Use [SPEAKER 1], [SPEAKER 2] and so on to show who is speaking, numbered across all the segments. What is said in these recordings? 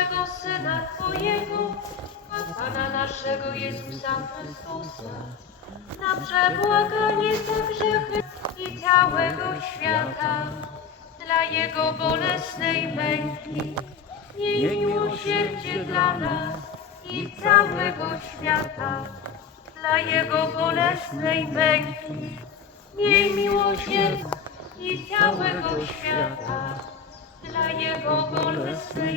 [SPEAKER 1] naszego Syna Twojego, Pana naszego Jezusa Chrystusa, na przebłaganie za grzechy i całego świata, dla Jego bolesnej męki. Miej miłosierdzie dla nas i całego świata, dla Jego bolesnej męki. Miej miłosierdzie i całego świata, dla Jego bolesnej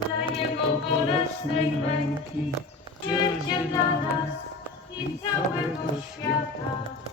[SPEAKER 1] dla Jego bolesnej męki. Miłosierdzie dla nas i całego świata.